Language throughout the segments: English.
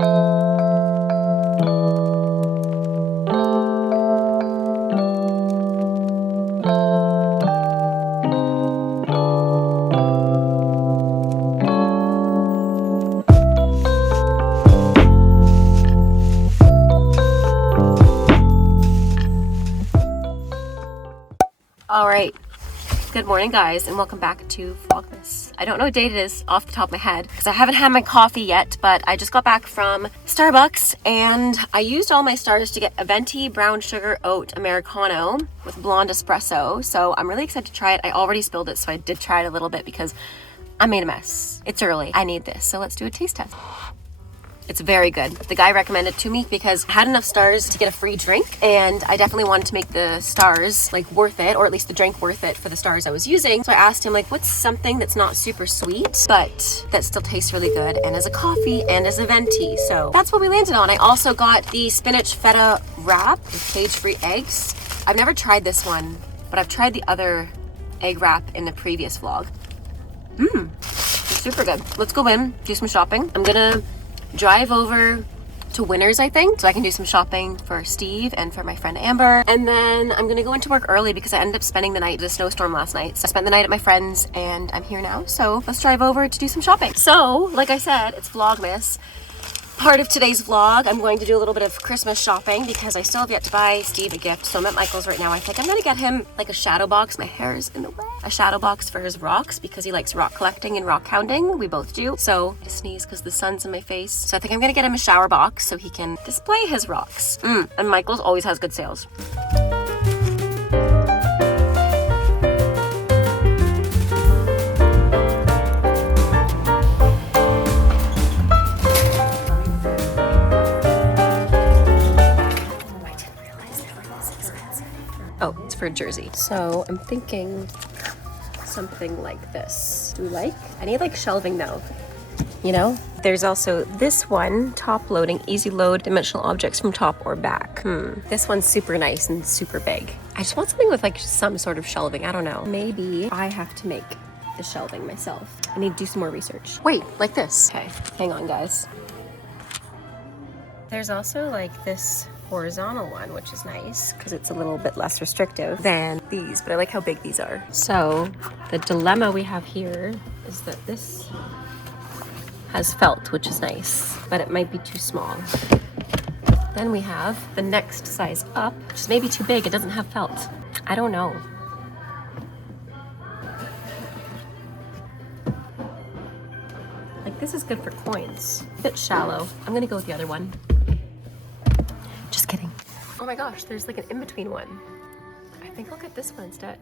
All right, good morning guys, and welcome back to Vlogmas. I don't know what date it is off the top of my head because I haven't had my coffee yet, but I just got back from Starbucks and I used all my stars to get a venti brown sugar oat Americano with blonde espresso. So I'm really excited to try it. I already spilled it, so I did try it a little bit because I made a mess. It's early. I need this, so let's do a taste test. It's very good. The guy recommended it to me because I had enough stars to get a free drink, and I definitely wanted to make the stars like worth it, or at least the drink worth it for the stars I was using. So I asked him like, what's something that's not super sweet but that still tastes really good and as a coffee and as a venti? So that's what we landed on. I also got the spinach feta wrap with cage-free eggs. I've never tried this one, but I've tried the other egg wrap in the previous vlog. It's super good. Let's go in, do some shopping. I'm gonna drive over to Winners, I think, so I can do some shopping for Steve and for my friend Amber. And then I'm gonna go into work early because I ended up spending the night in a snowstorm last night. So I spent the night at my friend's and I'm here now. So let's drive over to do some shopping. So, like I said, it's Vlogmas. Part of today's vlog, I'm going to do a little bit of Christmas shopping because I still have yet to buy Steve a gift. So I'm at Michael's right now. I think I'm gonna get him like a shadow box. My hair is in the way. A shadow box for his rocks because he likes rock collecting and rock hounding. We both do. So I sneeze because the sun's in my face. So I think I'm gonna get him a shower box so he can display his rocks. And Michael's always has good sales. Oh, it's for a jersey. So I'm thinking something like this. Do we like? I need like shelving though, you know? There's also this one, top loading, easy load, dimensional objects from top or back. This one's super nice and super big. I just want something with like some sort of shelving. I don't know. Maybe I have to make the shelving myself. I need to do some more research. Wait, like this. Okay, hang on guys. There's also like this horizontal one, which is nice because it's a little bit less restrictive than these, but I like how big these are. So the dilemma we have here is that this has felt, which is nice, but it might be too small. Then we have the next size up, which is maybe too big. It doesn't have felt. I don't know. Like this is good for coins. A bit shallow. I'm gonna go with the other one. Just kidding. Oh my gosh, there's like an in-between one. I think I'll get this one instead.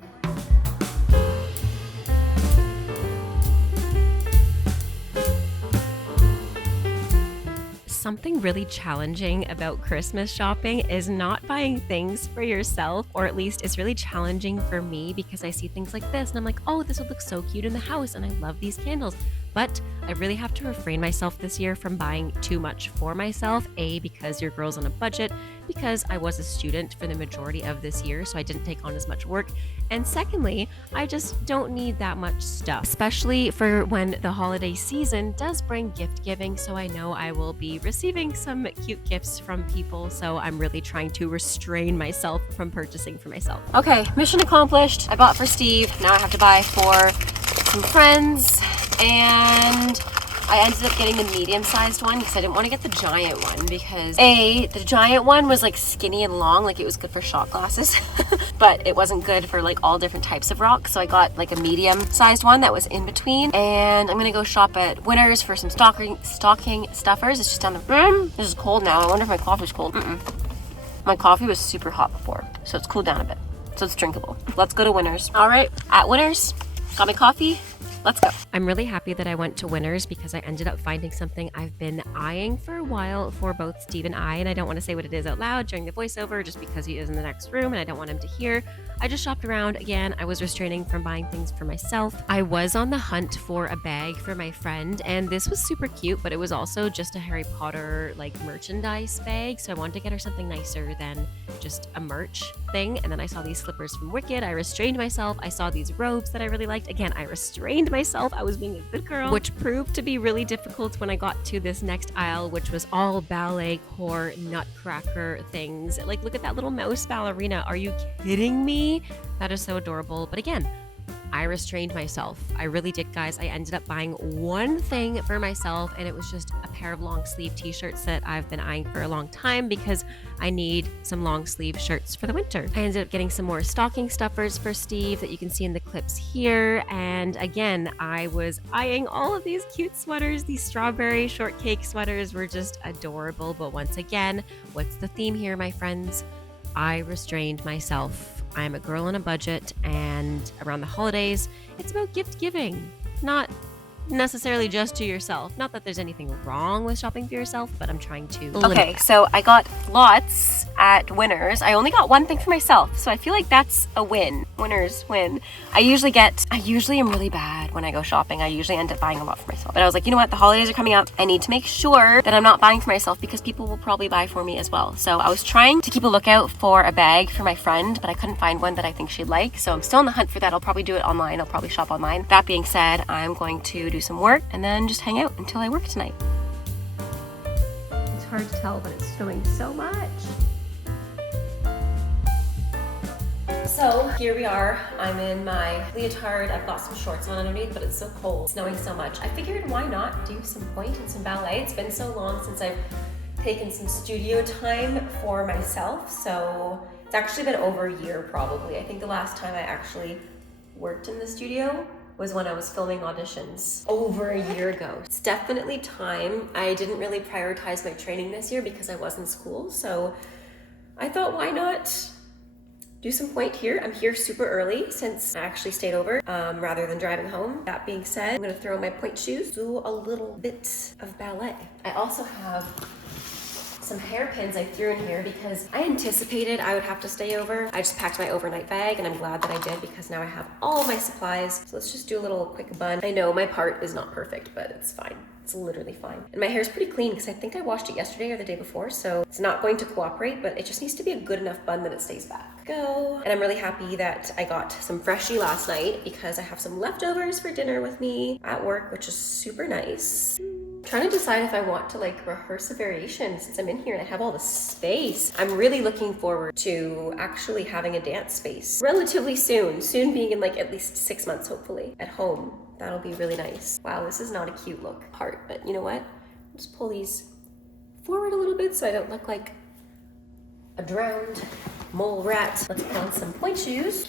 Something really challenging about Christmas shopping is not buying things for yourself, or at least it's really challenging for me because I see things like this and I'm like, oh, this would look so cute in the house and I love these candles. But I really have to refrain myself this year from buying too much for myself. A, because your girl's on a budget, because I was a student for the majority of this year, so I didn't take on as much work. And secondly, I just don't need that much stuff, especially for when the holiday season does bring gift giving. So I know I will be receiving some cute gifts from people. So I'm really trying to restrain myself from purchasing for myself. Okay, mission accomplished. I bought for Steve. Now I have to buy for some friends. And I ended up getting the medium-sized one because I didn't want to get the giant one because A, the giant one was like skinny and long, like it was good for shot glasses, but it wasn't good for like all different types of rocks. So I got like a medium-sized one that was in between, and I'm gonna go shop at Winners for some stocking stuffers. It's just down the This is cold now. I wonder if my coffee's cold. My coffee was super hot before, so it's cooled down a bit, so it's drinkable. Let's go to Winners. All right, at Winners, got my coffee. Let's go. I'm really happy that I went to Winners because I ended up finding something I've been eyeing for a while for both Steve and I don't want to say what it is out loud during the voiceover just because he is in the next room and I don't want him to hear. I just shopped around. Again, I was restraining from buying things for myself. I was on the hunt for a bag for my friend, and this was super cute, but it was also just a Harry Potter like merchandise bag. So I wanted to get her something nicer than just a merch thing. And then I saw these slippers from Wicked. I restrained myself. I saw these robes that I really liked. Again, I restrained myself. I was being a good girl, which proved to be really difficult when I got to this next aisle, which was all ballet core nutcracker things. Like, look at that little mouse ballerina. Are you kidding me? That is so adorable. But again, I restrained myself. I really did, guys. I ended up buying one thing for myself, and it was just a pair of long sleeve t-shirts that I've been eyeing for a long time because I need some long sleeve shirts for the winter. I ended up getting some more stocking stuffers for Steve that you can see in the clips here. And again, I was eyeing all of these cute sweaters. These strawberry shortcake sweaters were just adorable. But once again, what's the theme here, my friends? I restrained myself. I'm a girl on a budget, and around the holidays, it's about gift giving, not necessarily just to yourself. Not that there's anything wrong with shopping for yourself, but I'm trying to limit that. So I got lots at Winners. I only got one thing for myself, so I feel like that's a win. Winners win. I usually am really bad when I go shopping. I usually end up buying a lot for myself. But I was like, you know what? The holidays are coming up. I need to make sure that I'm not buying for myself because people will probably buy for me as well. So I was trying to keep a lookout for a bag for my friend, but I couldn't find one that I think she'd like. So I'm still on the hunt for that. I'll probably do it online. I'll probably shop online. That being said, I'm going to do some work and then just hang out until I work tonight. It's hard to tell, but it's snowing so much. So here we are. I'm in my leotard. I've got some shorts on underneath, but it's so cold, it's snowing so much. I figured why not do some pointe and some ballet. It's been so long since I've taken some studio time for myself. So it's actually been over a year probably. I think the last time I actually worked in the studio was when I was filming auditions over a year ago. It's definitely time. I didn't really prioritize my training this year because I was in school. So I thought, why not do some pointe here? I'm here super early since I actually stayed over rather than driving home. That being said, I'm gonna throw on my pointe shoes, do a little bit of ballet. I also have some hairpins I threw in here because I anticipated I would have to stay over. I just packed my overnight bag and I'm glad that I did because now I have all of my supplies. So let's just do a little quick bun. I know my part is not perfect, but it's fine. It's literally fine. And my hair is pretty clean because I think I washed it yesterday or the day before, so it's not going to cooperate, but it just needs to be a good enough bun that it stays back. Go. And I'm really happy that I got some freshie last night because I have some leftovers for dinner with me at work, which is super nice. Trying to decide if I want to like rehearse a variation since I'm in here and I have all the space. I'm really looking forward to actually having a dance space relatively soon being in like at least 6 months, hopefully, at home. That'll be really nice. Wow, this is not a cute look part, but you know what? I'll just pull these forward a little bit so I don't look like a drowned mole rat. Let's put on some pointe shoes.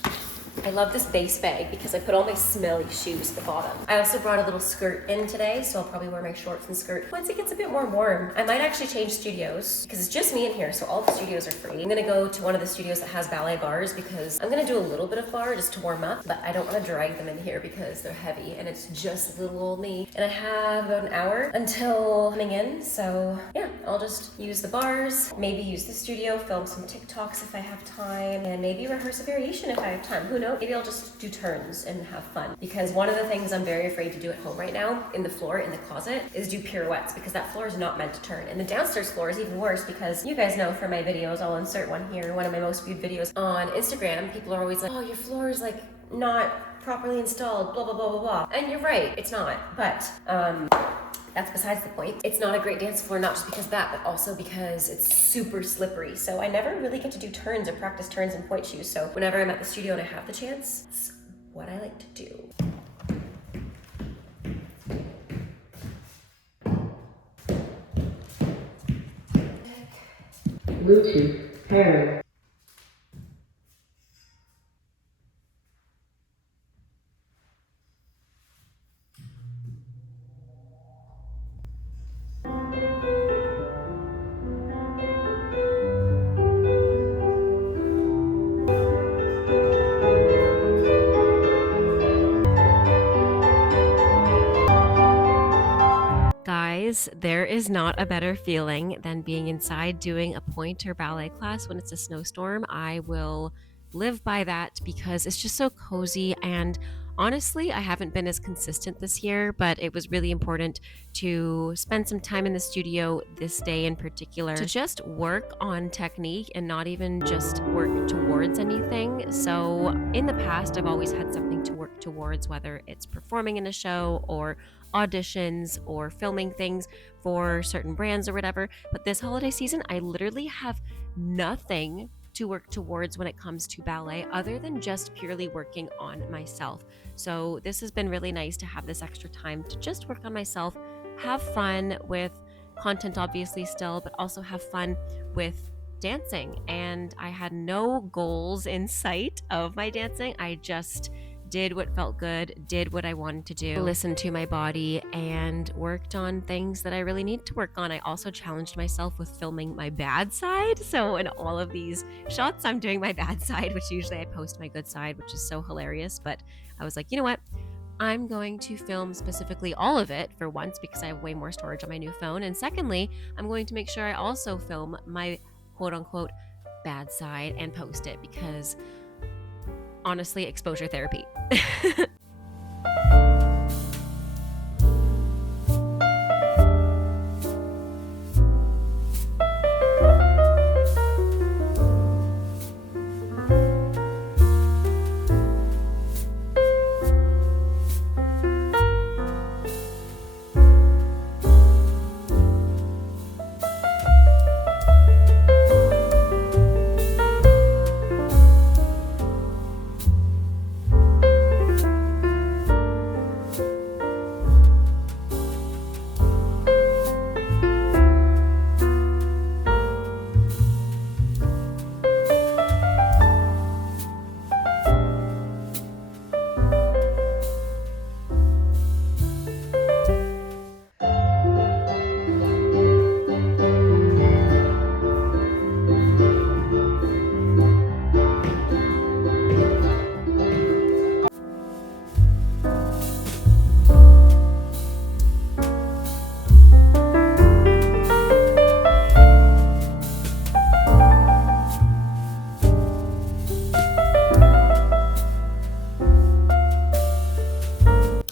I love this base bag because I put all my smelly shoes at the bottom. I also brought a little skirt in today, so I'll probably wear my shorts and skirt once it gets a bit more warm. I might actually change studios because it's just me in here, so all the studios are free. I'm gonna go to one of the studios that has ballet bars because I'm gonna do a little bit of bar just to warm up, but I don't want to drag them in here because they're heavy and it's just little old me. And I have about an hour until coming in, so yeah, I'll just use the bars, maybe use the studio, film some TikToks if I have time, and maybe rehearse a variation if I have time. Who knows? Maybe I'll just do turns and have fun because one of the things I'm very afraid to do at home right now in the floor, in the closet, is do pirouettes because that floor is not meant to turn. And the downstairs floor is even worse because you guys know from my videos, I'll insert one here, one of my most viewed videos on Instagram, people are always like, oh, your floor is like not properly installed, blah, blah, blah, blah, blah. And you're right, it's not, but that's besides the point. It's not a great dance floor, not just because of that, but also because it's super slippery. So I never really get to do turns or practice turns in pointe shoes. So whenever I'm at the studio and I have the chance, it's what I like to do. Bluetooth pairing. Guys, there is not a better feeling than being inside doing a pointe or ballet class when it's a snowstorm. I will live by that because it's just so cozy. And honestly, I haven't been as consistent this year, but it was really important to spend some time in the studio this day in particular to just work on technique and not even just work towards anything. So in the past, I've always had something to work towards, whether it's performing in a show or auditions or filming things for certain brands or whatever. But this holiday season, I literally have nothing to work towards when it comes to ballet other than just purely working on myself. So this has been really nice to have this extra time to just work on myself, have fun with content obviously still, but also have fun with dancing. And I had no goals in sight of my dancing. I just did what felt good, did what I wanted to do, listened to my body, and worked on things that I really need to work on. I also challenged myself with filming my bad side. So in all of these shots, I'm doing my bad side, which usually I post my good side, which is so hilarious. But I was like, you know what? I'm going to film specifically all of it for once because I have way more storage on my new phone. And secondly, I'm going to make sure I also film my quote unquote bad side and post it because honestly, exposure therapy.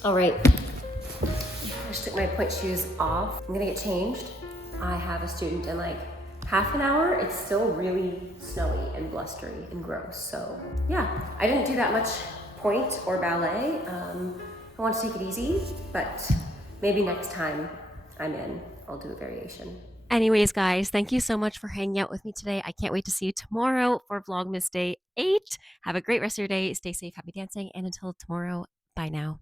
All right, I just took my pointe shoes off. I'm gonna get changed. I have a student in like half an hour. It's still really snowy and blustery and gross. So yeah, I didn't do that much pointe or ballet. I want to take it easy, but maybe next time I'm in, I'll do a variation. Anyways, guys, thank you so much for hanging out with me today. I can't wait to see you tomorrow for Vlogmas Day 8. Have a great rest of your day. Stay safe, happy dancing, and until tomorrow, bye now.